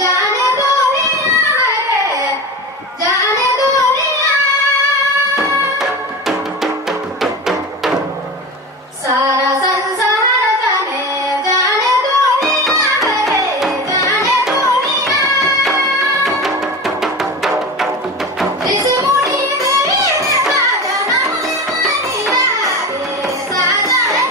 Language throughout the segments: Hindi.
जाने दुनिया रे जाने दुनिया सारा संसार जाने दुनिया रे जाने दुनिया इस मुनी देवी का जन्म लिया रे साजा रे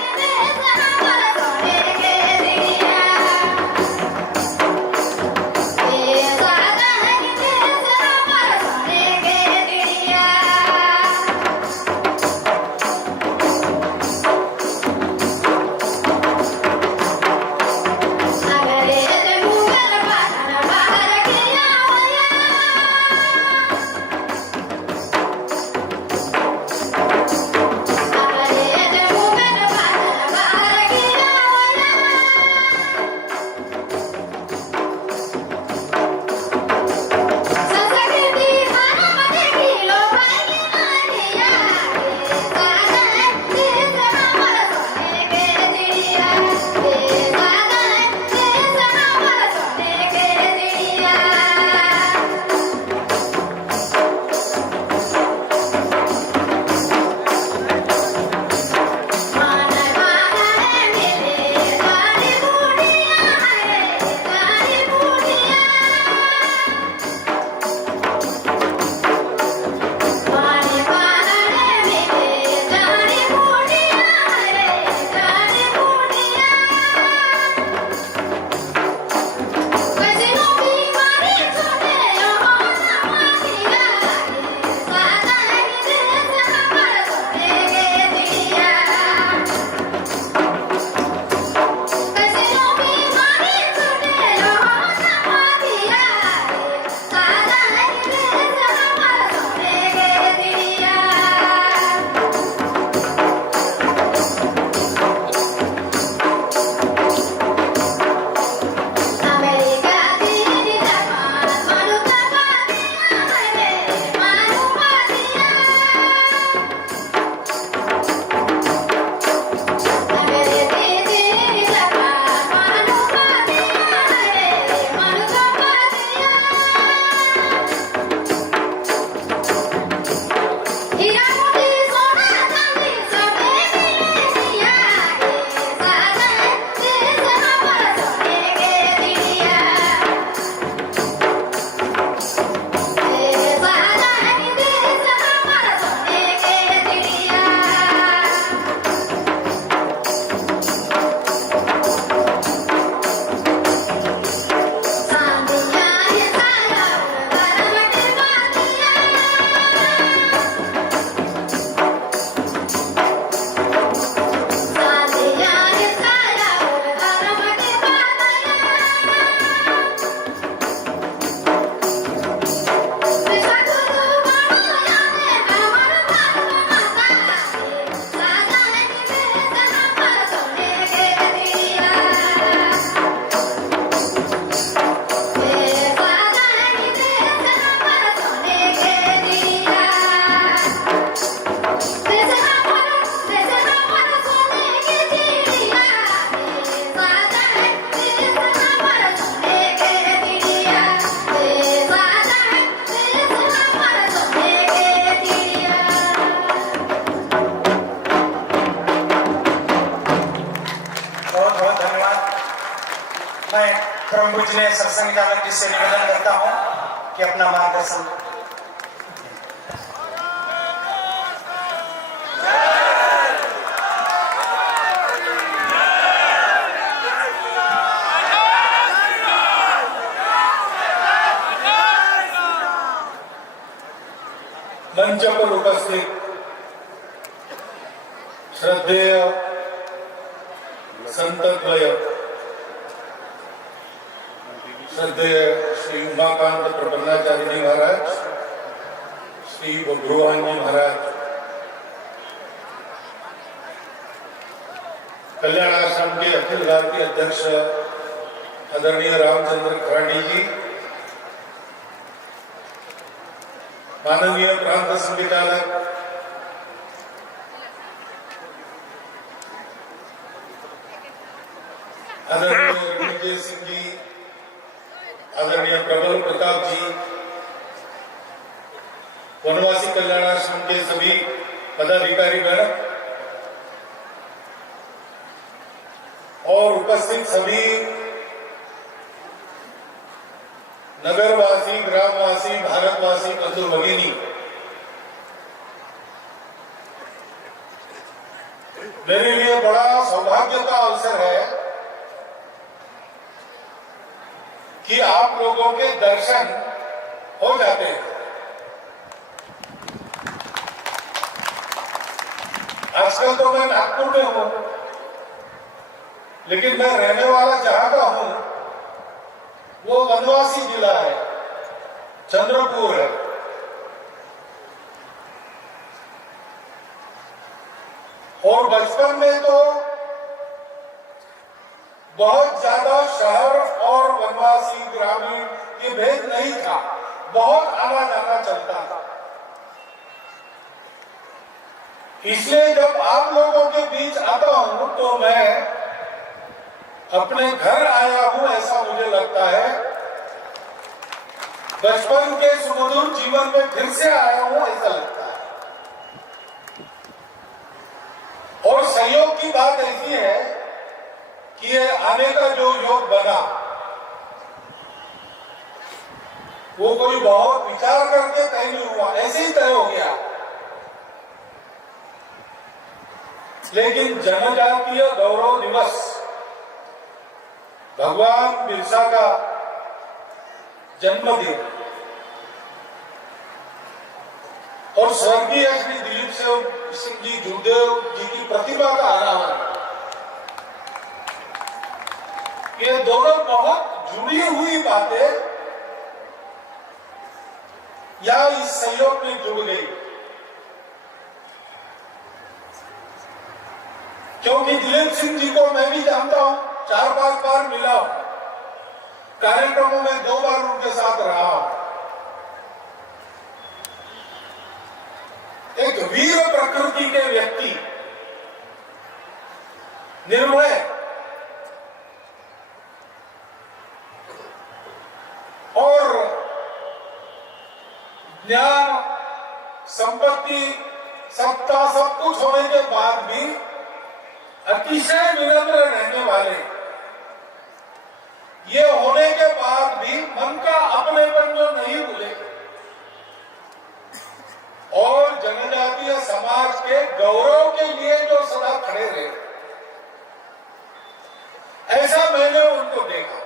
हमारा सोने के दिया मैं क्रम पूजनीय सत्संग चालक जी से निवेदन करता हूं कि अपना मार्गदर्शन मंच पर उपस्थित श्रद्धेय संतद्वय श्रद्धेय श्री उमाकांत प्रबंधाचार्य जी महाराज, श्री बब्रुवान जी महाराज, कल्याण आश्रम के अखिल भारतीय अध्यक्ष आदरणीय रामचंद्र खराडी जी, माननीय प्रांत संचालक आदरणीय विजय सिंह जी, आदरणीय प्रबल प्रताप जी, वनवासी कल्याणाश्रम के सभी पदाधिकारी गण और उपस्थित सभी नगरवासी, ग्रामवासी, भारतवासी, बंधु भगिनी, मेरे लिए बड़ा सौभाग्य का अवसर है कि आप लोगों के दर्शन हो जाते हैं। आजकल तो मैं नागपुर में हूं, लेकिन मैं रहने वाला जहां का हूं वो वनवासी जिला है, चंद्रपुर है। और बचपन में तो बहुत ज्यादा शहर और वनवासी ग्रामीण ये भेद नहीं था, बहुत आना जाना चलता था। इसलिए जब आप लोगों के बीच आता हूं तो मैं अपने घर आया हूं ऐसा मुझे लगता है। बचपन के सुमधुर जीवन में फिर से आया हूं ऐसा लगता है। और सहयोग की बात ऐसी है कि ये आने का जो योग बना वो कोई बहुत विचार करके तय नहीं हुआ, ऐसे ही तय हो गया। लेकिन जनजातीय गौरव दिवस भगवान बिरसा का जन्मदिन और स्वर्गीय श्री दिलीप सिंह जी जुगदेव जी की प्रतिमा का अनावरण, ये दोनों बहुत जुड़ी हुई बातें या इस सहयोग में जुड़ गई। क्योंकि दिलीप सिंह जी को मैं भी जानता हूं, 4-5 बार मिला हूं, कार्यक्रमों में 2 बार उनके साथ रहा हूं। एक वीर प्रकृति के व्यक्ति, निर्भय और ज्ञान, संपत्ति, सत्ता सब कुछ होने के बाद भी अतिशय विनम्र रहने वाले, ये होने के बाद भी मन का अपनेपन जो नहीं भूले और जनजातीय समाज के गौरव के लिए जो सदा खड़े रहे, ऐसा मैंने उनको देखा।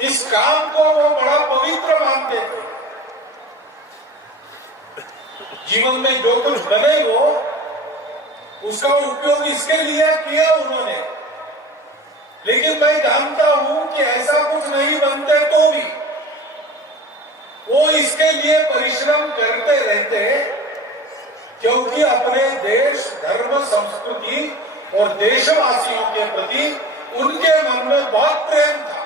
इस काम को वो बड़ा पवित्र मानते थे। जीवन में जो कुछ बने वो उसका उपयोग इसके लिए किया उन्होंने। लेकिन मैं जानता हूं कि ऐसा कुछ नहीं बनते तो भी वो इसके लिए परिश्रम करते रहते, क्योंकि अपने देश, धर्म, संस्कृति और देशवासियों के प्रति उनके मन में बहुत प्रेम था।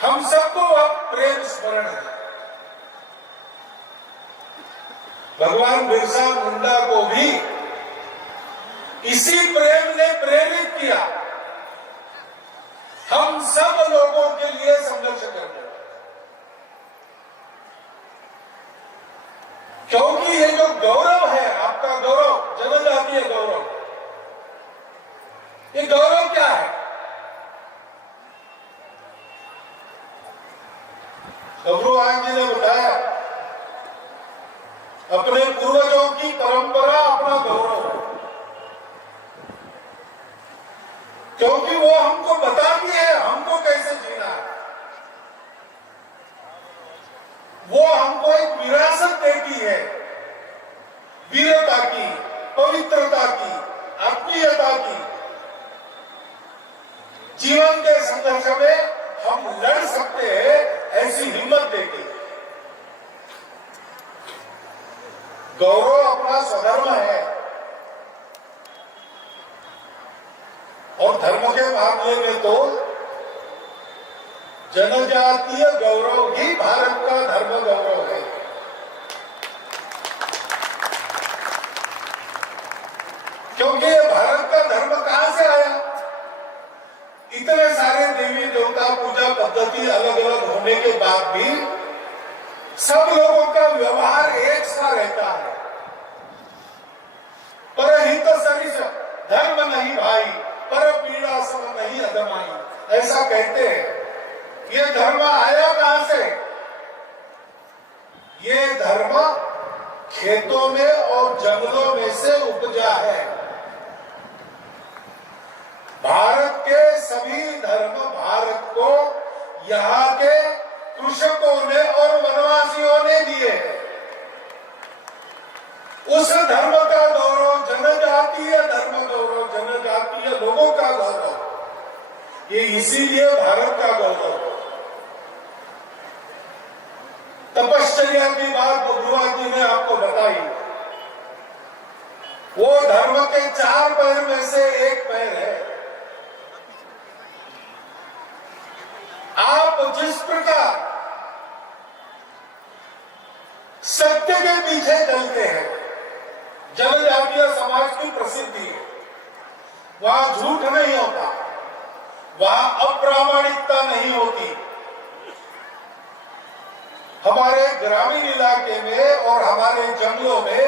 हम सबको अब प्रेम स्मरण है। भगवान बिरसा मुंडा को भी इसी प्रेम ने प्रेरित किया हम सब लोगों के लिए संघर्ष करने, क्योंकि ये जो गौरव है, आपका गौरव, जनजातीय गौरव, ये गौरव क्या है? भगवान जी ने बताया अपने पूर्वजों की परंपरा अपना गौरव है, क्योंकि वो हमको बताती है हमको कैसे जीना है। वो हमको एक विरासत देती है, वीरता की, पवित्रता की, आत्मीयता की। जीवन के संघर्ष में हम लड़ सकते हैं, ऐसी हिम्मत देती है। गौरव अपना स्वधर्म है और धर्म के मामले में तो जनजातीय गौरव ही भारत का धर्म गौरव है। क्योंकि ये भारत का धर्म कहां से आया? इतने सारे देवी देवता पूजा पद्धति अलग अलग होने के बाद भी सब लोगों का व्यवहार एक सा रहता है। परहित सरिस धर्म नहीं भाई, पर पीड़ा सम नहीं अधमाई, ऐसा कहते हैं। ये धर्म आया कहां से? ये धर्म खेतों में और जंगलों में से उपजा है। भारत के सभी धर्म भारत को यहाँ के कृषकों ने और वनवासियों ने दिए। उस धर्म का गौरव जनजातीय धर्म गौरव, जनजातीय लोगों का गौरव, ये इसीलिए भारत का गौरव। तपश्चर्या की बात बब्रुआ जी ने आपको बताई। वो धर्म के 4 पैर में से एक पैर है। आप जिस प्रकार सत्य के पीछे चलते हैं, जनजातीय समाज की प्रसिद्धि है। वहां झूठ नहीं होता, वहां अप्रामाणिकता नहीं होती। हमारे ग्रामीण इलाके में और हमारे जंगलों में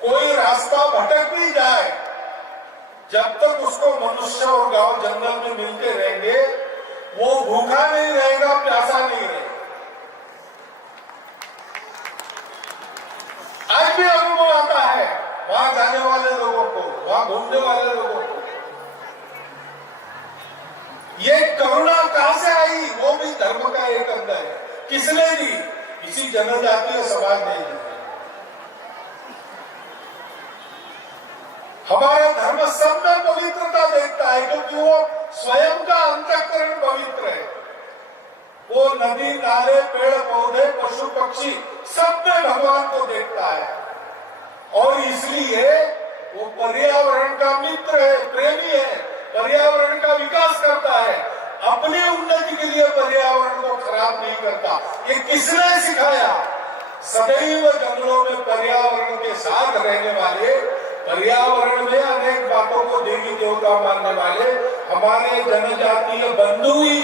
कोई रास्ता भटक नहीं जाए, जब तक उसको मनुष्य और गांव जंगल में मिलते रहेंगे, वो भूखा नहीं रहेगा, प्यासा नहीं रहेगा। आज भी अनुभव आता है वहां जाने वाले लोगों को, वहां घूमने वाले लोगों को। ये करुणा कहां से आई? वो भी धर्म का एक अंग है। किसने दी? इसी जनजातीय समाज ने दी। हमारा धर्म सब में पवित्रता देखता है, क्योंकि वो स्वयं का अंतःकरण पवित्र है। वो नदी नाले पेड़ पौधे पशु पक्षी सब में भगवान को देखता है, और इसलिए वो पर्यावरण का मित्र है, प्रेमी है, पर्यावरण का विकास करता है, अपनी उन्नति के लिए पर्यावरण को खराब नहीं करता। ये किसने सिखाया? सदैव जंगलों में पर्यावरण के साथ रहने वाले, पर्यावरण में अनेक बातों को देवी देवता मानने वाले हमारे जनजातीय बंधु ही।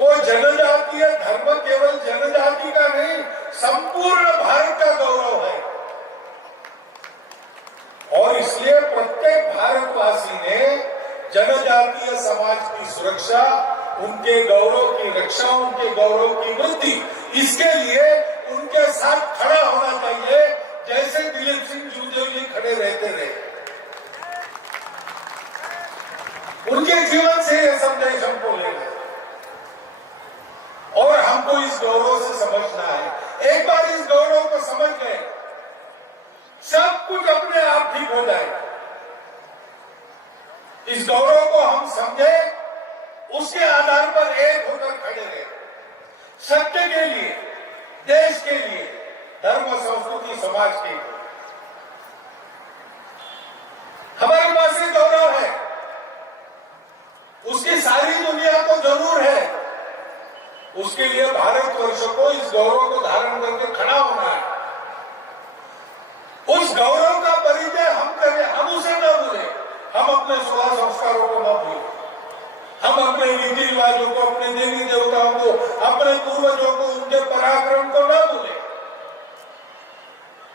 वो जनजातीय धर्म केवल जनजाति का नहीं, संपूर्ण भारत का गौरव है। और इसलिए प्रत्येक भारतवासी ने जनजातीय समाज की सुरक्षा, उनके गौरव की रक्षा, उनके गौरव की वृद्धि, इसके लिए उनके साथ खड़ा होना चाहिए, जैसे दिलीप सिंह जूदेव जी खड़े रहते रहे। उनके जीवन से यह संदेश हमको लेना और हमको इस गौरव से समझना है। एक बार इस गौरव को समझ गए, सब कुछ अपने आप ठीक हो जाएगा। इस गौरव को हम समझे, उसके आधार पर एक होकर खड़े रहे, सत्य के लिए, देश के लिए, धर्म संस्कृति समाज के लिए। हमारे पास एक गौरव है, उसकी सारी दुनिया को जरूर है। उसके लिए भारतवर्ष को इस गौरव को धारण करके खड़ा होना है। उस गौरव का परिचय हम करें, हम उसे न भूलें, हम अपने स्वभाव संस्कारों को न भूलें, हम अपने रीति रिवाजों को, अपने देवी देवताओं को, अपने पूर्वजों को, उनके पराक्रम को न भूलें,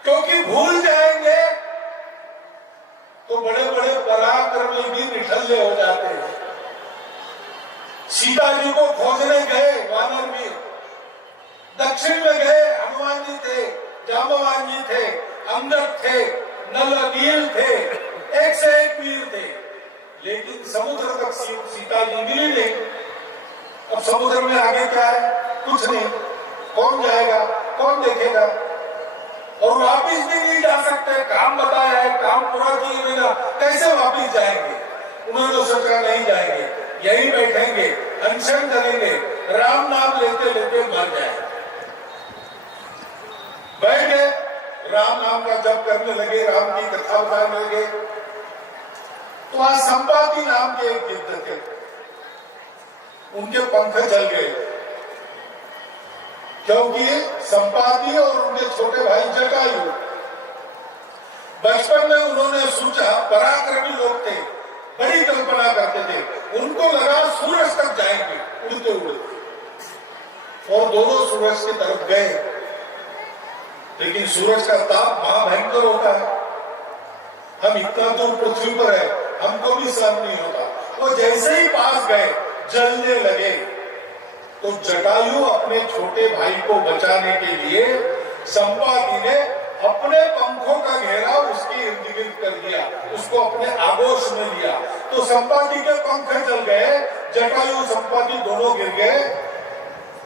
क्योंकि भूल जाएंगे तो बड़े बड़े पराक्रमी भी निठल्ले हो जाते हैं। सीता जी को खोजने गए वानर वीर, दक्षिण में गए हनुमान जी थे, जांबवान जी थे, अंगद थे, नल नील थे, एक से एक वीर थे, लेकिन समुद्र तक सीता जी मिली नहीं। अब समुद्र में आगे क्या है? कुछ नहीं। कौन जाएगा, कौन देखेगा? और वापिस भी नहीं जा सकते। काम बताया है, काम पूरा किए बिना कैसे वापिस जाएंगे? उन्होंने तो सोचा नहीं जाएंगे, यही बैठेंगे, अनशन करेंगे, राम नाम लेते लेते मर जाएंगे। बैठ गए, राम नाम का जप करने लगे, राम की कथा बताने लगे। तो वहां संपाति नाम के एक गिद्ध थे, उनके पंख जल गए, क्योंकि संपाति और उनके छोटे भाई जटायु बचपन में उन्होंने सोचा, पराक्रमी लोग थे, बड़ी कल्पना करते थे, उनको लगा सूरज तक जाएंगे उड़ते उड़ते, और दोनों सूरज की तरफ गए। लेकिन सूरज का ताप महाभयंकर होता है, हम इतना तो पृथ्वी पर है, हमको भी सहन नहीं होता। वो जैसे ही पास गए जलने लगे, तो जटायु अपने छोटे भाई को बचाने के लिए संपाति ने अपने पंखों का घेरा उसके इर्द गिर्द कर दिया, उसको अपने आगोश में लिया। तो संपाति के पंख जल गए, जटायु संपाति दोनों गिर गए।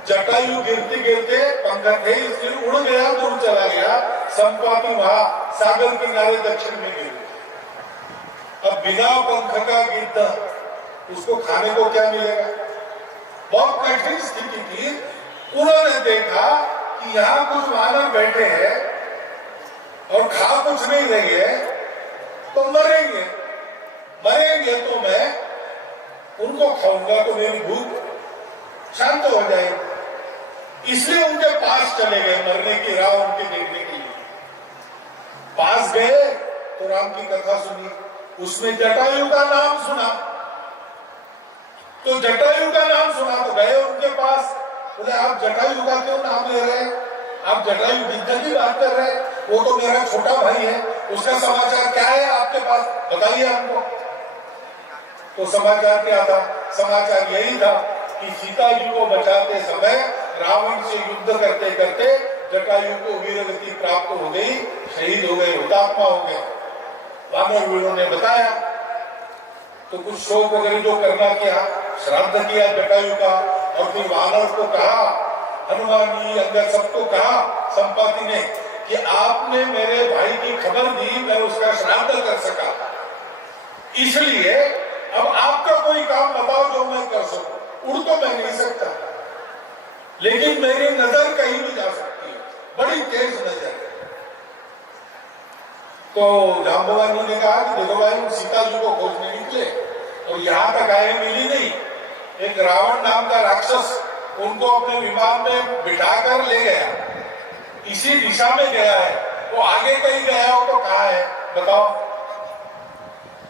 जटायु गिरते गिरते पंख थे इसलिए उड़ गया, दूर चला गया। संपाति वहां सागर किनारे दक्षिण में गिर गया। अब बिना पंख का गिरता उसको खाने को क्या मिलेगा? बहुत कठिन स्थिति थी। उन्होंने देखा कि यहाँ कुछ वानर बैठे हैं और खा कुछ नहीं रही है, तो मरेंगे, मरेंगे तो मैं उनको खाऊंगा तो मेरी भूख शांत हो जाएगी। इसलिए उनके पास चले गए, मरने की राह उनके देखने के लिए पास गए। तो राम की कथा सुनी, उसमें जटायु का नाम सुना, तो जटायु का नाम सुना तो गए उनके पास। बोले आप जटायु का क्यों नाम ले रहे हैं? आप जटायु विद्या की बात कर रहे हैं, वो तो मेरा छोटा भाई है, उसका समाचार क्या है आपके पास, बताइए हमको। तो समाचार क्या था? समाचार यही था कि सीता जी को बचाते समय रावण से युद्ध करते करते जटायु को वीरगति प्राप्त हो गई, शहीद हो गए, हुतात्मा हो गए। वानर वीरों ने बताया तो कुछ शोक वगैरह जो करना किया, श्राद्ध किया जटायु का, और फिर वानर को कहा, हनुमान जी अंदर सबको कहा संपाति ने कि आपने मेरे भाई की खबर दी, मैं उसका श्राद्ध कर सका, इसलिए अब आपका कोई काम बताओ जो मैं कर सकूं। उड़ तो मैं नहीं सकता, लेकिन मेरी नजर कहीं भी जा सकती है, बड़ी तेज नजर है। तो जांबवानी ने कहा कि देखो भाई, हम सीता जी को खोजने निकले और यहाँ तक आए, मिली नहीं। एक रावण नाम का राक्षस उनको अपने विमान में बिठाकर ले गया, इसी दिशा में गया है, वो आगे कहीं गया हो तो कहाँ है बताओ।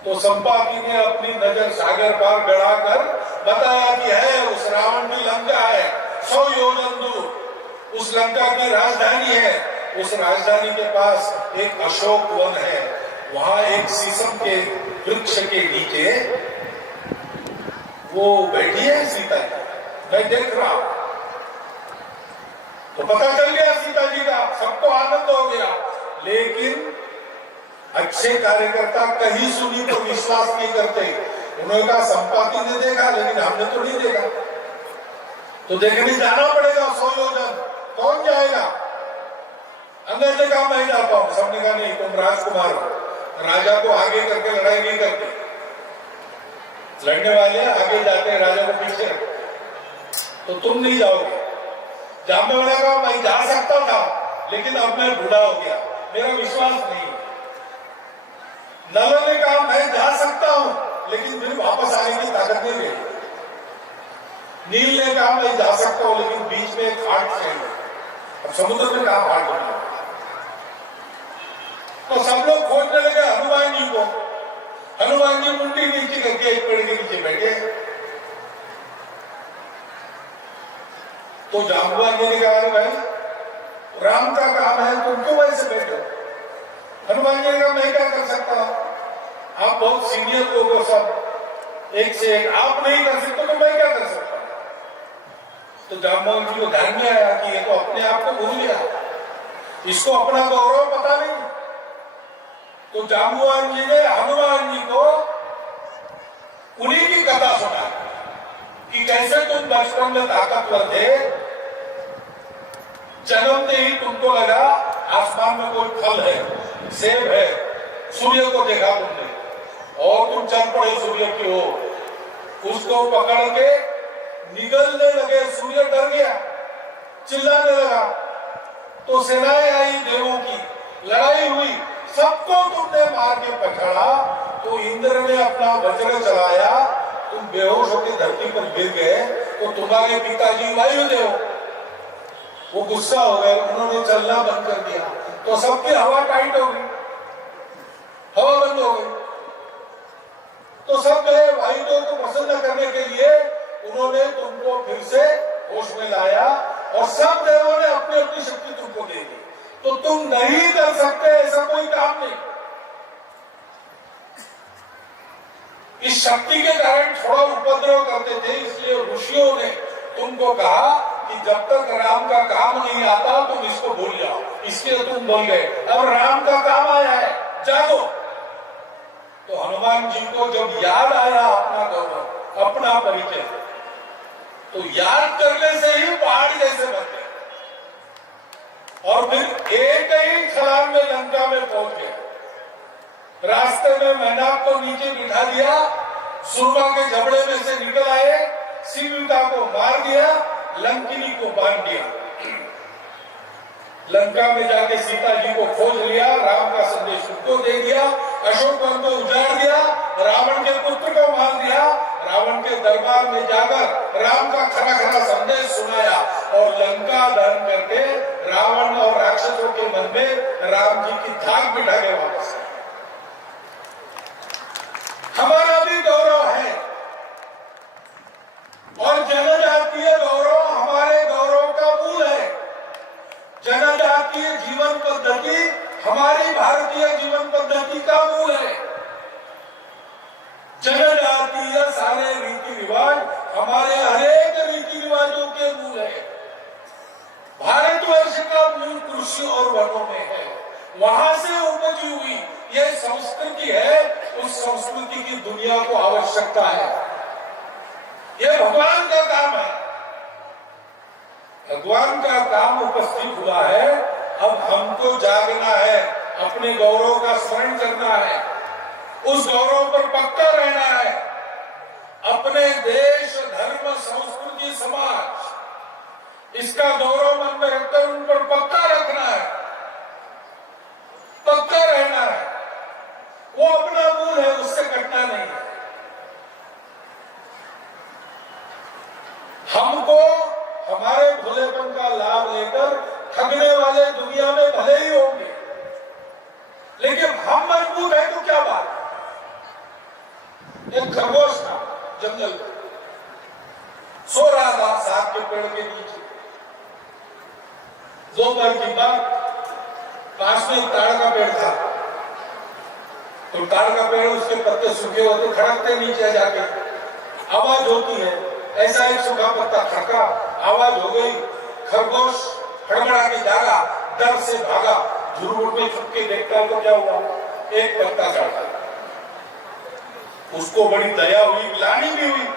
तो संपाति ने अपनी नजर सागर पार गड़ाकर बताया कि है, उस रावण की लंका है 100 योजन दूर, उस लंका की राजधानी है, उस राजधानी के पास एक अशोक वन है, वहां एक शीशम के वृक्ष के नीचे वो बैठी है सीता जी, मैं देख रहा हूं। तो पता चल गया सीता जी का, सबको आनंद हो गया। लेकिन अच्छे कार्यकर्ता कहीं सुनी तो विश्वास नहीं करते। उन्होंने कहा संपाति ने देखा, लेकिन हमने तो नहीं देखा, तो देखने जाना पड़ेगा 100 योजन, कौन जाएगा? अंदर ने कहा मैं जाता हूं। सबने कहा नहीं, तुम राजकुमार हो, राजा को आगे करके लड़ाई नहीं करते, लड़ने वाले आगे जाते हैं, राजा को पीछे, तो तुम नहीं जाओगे। जामवंत का मैं जा सकता था, लेकिन अब मैं बूढ़ा हो गया, मेरा विश्वास नहीं। नल ने कहा मैं जा सकता हूं, लेकिन फिर वापस आने की ताकत नहीं रही। नील ने कहा मैं जा सकता हूं, लेकिन बीच में एक घाट चाहिए। अब समुद्र में कहा घाट बना, तो सब लोग खोजने लगे हनुमान जी को। हनुमान जी मुंडी नीचे करके एक पेड़ के नीचे बैठे। तो जांबवान जी ने कहा भाई, राम का काम है, तुम क्यों वैसे बैठे हो? हनुमान जी ने कहा मैं क्या कर सकता हूं, आप बहुत सीनियर लोग हो, सब एक से एक, आप नहीं कर सकते तो मैं क्या कर सकता हूं? तो जांबवान जी को ध्यान में आया कि ये तो अपने आप को भूल गया, इसको अपना गौरव पता नहीं। तो जांबवान जी ने हनुमान जी को उन्हीं की कथा सुना कि कैसे तुम बचपन में ताकतवर थे, जन्मते ही तुमको लगा आसमान में कोई फल है, सेब है, सूर्य को देखा तुमने और तुम चल पड़े सूर्य की ओर, उसको पकड़ के निगलने लगे, सूर्य डर गया, चिल्लाने लगा। तो सेनाएं आई देवों की, लड़ाई हुई, सबको तुमने मार के पछाड़ा। तो इंद्र ने अपना वज्र चलाया, तुम बेहोश होकर धरती पर गिर गए। तो तुम्हारे पिताजी वायुदेव वो गुस्सा हो गए, उन्होंने चलना बंद कर दिया, तो सबकी हवा टाइट हो गई। हवा बंद हो गई। तो सब गए वाहिदों को प्रसन्न करने के लिए, उन्होंने तुमको फिर से होश में लाया और सब देवों ने अपनी अपनी शक्ति तुमको दे दी। तो तुम नहीं कर सकते ऐसा कोई काम नहीं। इस शक्ति के कारण थोड़ा उपद्रव करते थे, इसलिए ऋषियों ने तुमको कहा कि जब तक राम का काम नहीं आता तुम इसको भूल जाओ, इसलिए तुम बोल गए। अब राम का काम आया है, जागो। तो हनुमान जी को जब याद आया अपना गौरव, अपना परिचय, तो याद करने से ही पहाड़ जैसे बन गए और फिर एक ही छलांग में लंका में पहुंच गए। रास्ते में मेनाक को नीचे बिठा दिया, सुरमा के जबड़े में से निकल आए, सीता को मार दिया, लंकिनी को बांध दिया। लंका में जाके सीता जी को खोज लिया, राम का संदेश उनको दे दिया, अशोक वन को उजाड़ दिया, रावण के पुत्र को मार दिया, रावण के दरबार में जाकर राम का खरा खरा संदेश सुनाया और लंका दहन करके रावण और राक्षसों के मन में राम जी की धाक बिठा के वापस। हमारा भी गौरव है और जनजातीय गौरव हमारे गौरव का मूल है। जनजातीय जीवन पद्धति हमारी भारतीय जीवन पद्धति का मूल है। जनजातीय सारे रीति रिवाज हमारे हरेक रीति रिवाजों के मूल है। भारतवर्ष का मूल कृषि और वनों में है, वहां से उपजी हुई ये संस्कृति है, उस संस्कृति की दुनिया को आवश्यकता है। ये भगवान का काम है, भगवान का काम उपस्थित हुआ है। अब हमको जागना है, अपने गौरव का स्मरण करना है, उस गौरव पर पक्का रहना है। अपने देश, धर्म, संस्कृति, समाज, इसका गौरव मन में रखकर उन पर पक्का रखना है, पक्का रहना है। वो अपना मूल है, उससे कटना नहीं है। हमको हमारे भोलेपन का लाभ लेकर ठगने वाले दुनिया में भले ही होंगे, लेकिन हम मजबूत है तो क्या बात। एक खरगोश था जंगल में, सो रहा था साग के पेड़ के नीचे। दोपहर की बात, पास में एक ताड़ का पेड़ था, तो ताड़ का पेड़ उसके पत्ते सूखे होते, खड़कते नीचे जाके, आवाज होती है। ऐसा एक सूखा पत्ता खड़का, आवाज हो गई, खरगोश हड़बड़ा के जागा, डर से भागा, झुरमुट में छुप के देखता तो क्या हुआ, एक पत्ता काटा। उसको बड़ी दया हुई, ग्लानि भी हुई।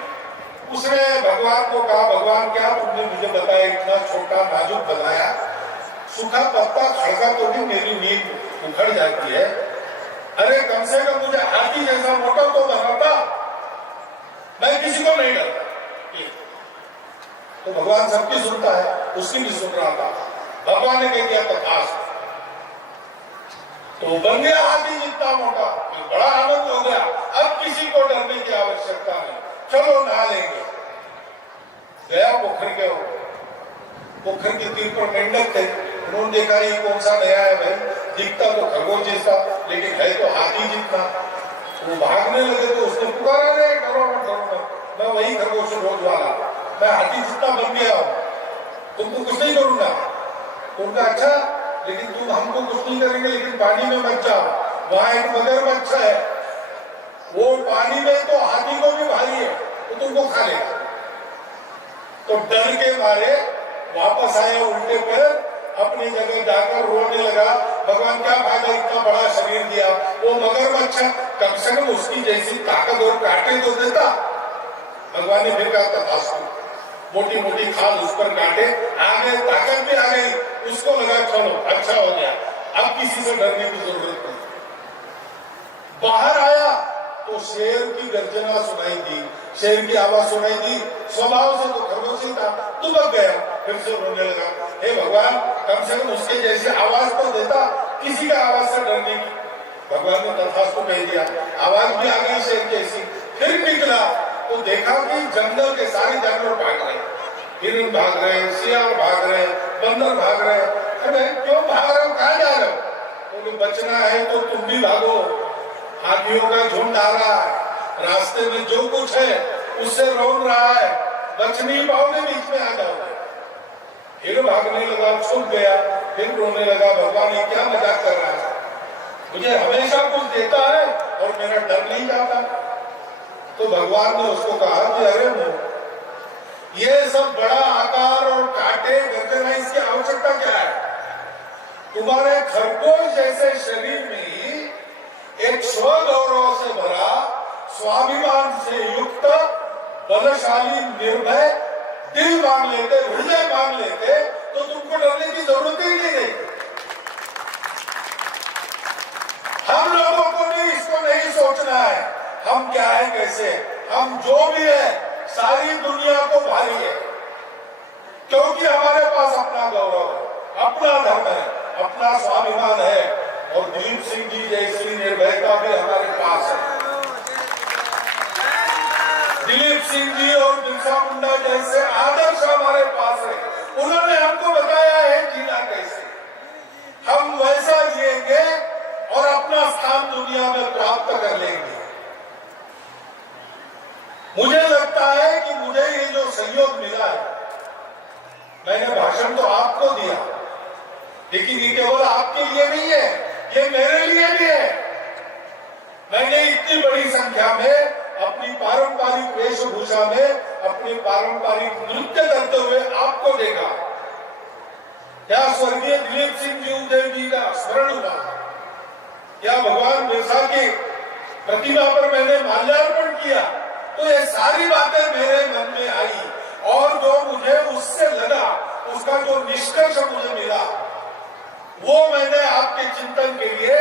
उसने भगवान को कहा, भगवान क्या तुमने मुझे बताया, इतना छोटा नाजुक बनाया, सूखा पत्ता खड़का तो भी मेरी नींद उखड़ जाती है। अरे कम से कम मुझे हाथी जैसा मोटा तो बनाता, मैं किसी को नहीं डरता। तो भगवान सबकी सुनता है, उसकी भी सुन रहा था। भगवान ने कह दिया तथास्तु, तो बन गया हाथी जितना मोटा। फिर बड़ा आनंद हो गया, अब किसी को डरने की आवश्यकता नहीं, चलो नहा लेंगे। गया पोखर के, पोखर के तीर पर मेंढक थे। उन्होंने देखा ये कौन सा नया है भाई, दिखता तो खरगोश जैसा लेकिन है तो हाथी जितना। वो भागने लगे तो उसने पुकारा, रे डरो मत, डरो मत, मैं वही खरगोश रोज वाला, मैं हाथी जितना बन गया हूं, तुमको कुछ नहीं करूंगा। उनका अच्छा, लेकिन तुम हमको कुछ नहीं करेंगे, लेकिन पानी में मत जाओ, वहां एक मगरमच्छ है, वो पानी में तो हाथी को भी भारी है, तो तुमको खा लेगा। तो डर के मारे वापस आए उल्टे पैर, अपनी जगह जाकर रोने लगा, भगवान क्या फायदा इतना बड़ा शरीर दिया, वो मगरमच्छ कम से कम उसकी जैसी ताकत और काटे तो देता। भगवान ने फिर कहा तथास्तु, मोटी मोटी खाल उस पर काटे, आगे ताकत भी आ गई, उसको लगा चलो अच्छा हो गया, अब किसी से डरने की जरूरत नहीं। बाहर आया तो शेर की गर्जना सुनाई दी, शेर की आवाज सुनाई दी। स्वभाव से तो खरगोश ही था, दुबक गया, फिर से रोने लगा, हे भगवान कम से कम उसके जैसे आवाज तो देता, किसी का आवाज से डरने की। भगवान ने तथास्तु कह दिया, आवाज भी आ गई शेर जैसी। फिर निकला तो देखा कि जंगल के सारे जानवर भाग रहे, हिरण भाग रहे, सियार भाग रहे, बंदर भाग रहे। अरे क्यों भाग रहे हो, कहाँ जा रहे हो? बोले बचना है तो तुम भी भागो, हाथियों का झुंड आ रहा है, रास्ते में जो कुछ है उससे रोन रहा है, बच नहीं पाओगे, बीच में आ जाओगे। फिर भागने लगा, छुप गया, फिर रोने लगा, भगवान ये क्या मजाक कर रहा है, मुझे हमेशा कुछ देता है और मेरा डर नहीं जाता। तो भगवान ने उसको कहा कि अरे ये सब बड़ा आकार और कांटे गर्जना, इसकी आवश्यकता क्या है? तुम्हारे खरगोश जैसे शरीर में ही एक स्वगौरव से भरा, स्वाभिमान से युक्त, बलशाली, निर्भय दिल मांग लेते, हृदय मांग लेते, तो तुमको डरने की जरूरत ही नहीं है। हम लोगों को भी इसको नहीं सोचना है हम क्या है, कैसे, हम जो भी है सारी दुनिया को भारी है, क्योंकि हमारे पास अपना गौरव है, अपना धर्म है, अपना स्वाभिमान है, और दिलीप सिंह जी जैसी निर्भयता भी हमारे पास है। दिलीप सिंह जी और बिरसा मुंडा जैसे आदर्श हमारे पास है, उन्होंने हमको बताया है जीना कैसे, हम वैसा जिएंगे और अपना स्थान दुनिया में प्राप्त कर लेंगे। मुझे लगता है कि मुझे ये जो सहयोग मिला है, मैंने भाषण तो आपको दिया, लेकिन ये केवल आपके लिए नहीं है, ये मेरे लिए भी है। मैंने इतनी बड़ी संख्या में अपनी पारंपरिक वेशभूषा में अपने पारंपरिक नृत्य करते हुए आपको देखा। क्या स्वर्गीय दिलीप सिंह जी उदय जी का स्मरण हुआ, क्या भगवान बिरसा की प्रतिमा पर मैंने माल्यार्पण किया, तो ये सारी बातें मेरे मन में आई, और जो मुझे उससे लगा, उसका जो निष्कर्ष मुझे मिला, वो मैंने आपके चिंतन के लिए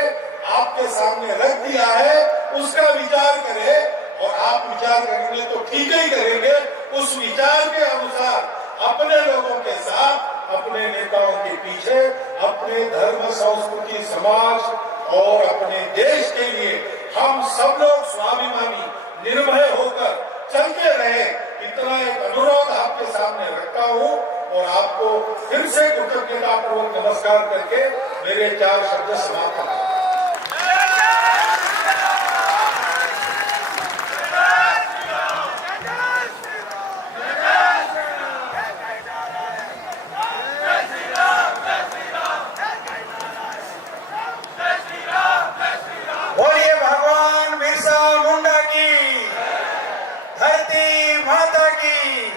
आपके सामने रख दिया है। उसका विचार करें, और आप विचार करेंगे तो ठीक ही करेंगे। उस विचार के अनुसार अपने लोगों के साथ, अपने नेताओं के पीछे, अपने धर्म, संस्कृति, समाज और अपने देश के लिए हम सब लोग स्वाभिमानी, निर्भय होकर चलते रहे, इतना एक अनुरोध आपके सामने रखता हूं, और आपको फिर से कृतज्ञता पूर्वक नमस्कार करके मेरे 4 शब्द समाप्त करता हूं। बोलिए भगवान बिरसा मुंडा की, धरती माता की,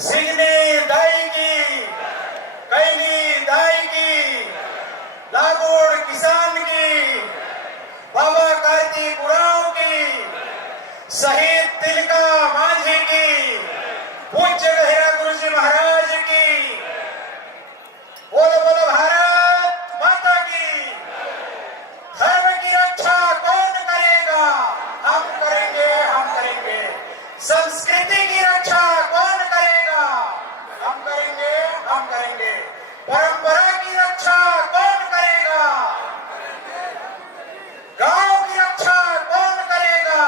सिगनी दाई की, कैली दाई की, लागोड़ किसान की, बाबा कार्तिक उरांव की, शहीद तिलका माझी की, पूज्य गहिरा गुरु जी महाराज की, बोलो बोलो भारत माता की। धर्म की रक्षा कौन करेगा? हम करेंगे, हम करेंगे। संस्कृति की रक्षा कौन करेगा? हम करेंगे, हम करेंगे। परंपरा की रक्षा कौन करेगा? गांव की रक्षा कौन करेगा?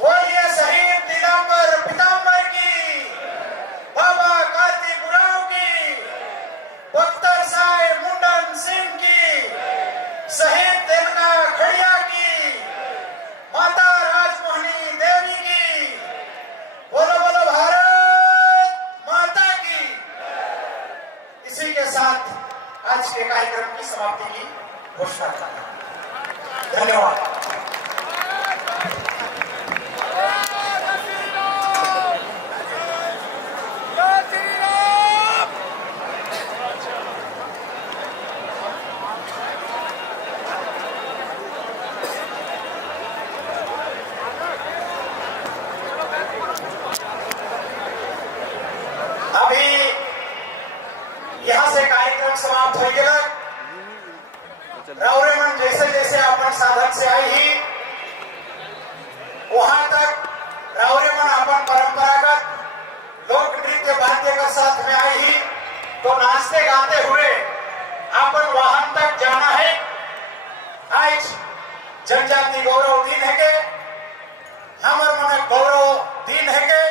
बोलिए शहीद दिगंबर पीताम्बर की, बाबा कार्तिक उरांव की, बख्तर साहेब मुंडन सिंह की, शहीद तिलका खड़िया की, माता राजमोहनी देवी की, बोलो बोलो भारत माता की। इसी के साथ आज के कार्यक्रम की समाप्ति की घोषणा करता हूं। धन्यवाद। अभी यहां से कार्यक्रम समाप्त हो गया। रावरे मन जैसे जैसे अपन साधन से आई ही, वहां तक रावरे मन अपन परंपरागत लोक नृत्य वाद्य के साथ में आई ही, तो नाचते गाते हुए अपन वाहन तक जाना है। आज जनजाति गौरव दिन है के, हमर मन गौरव दिन है के,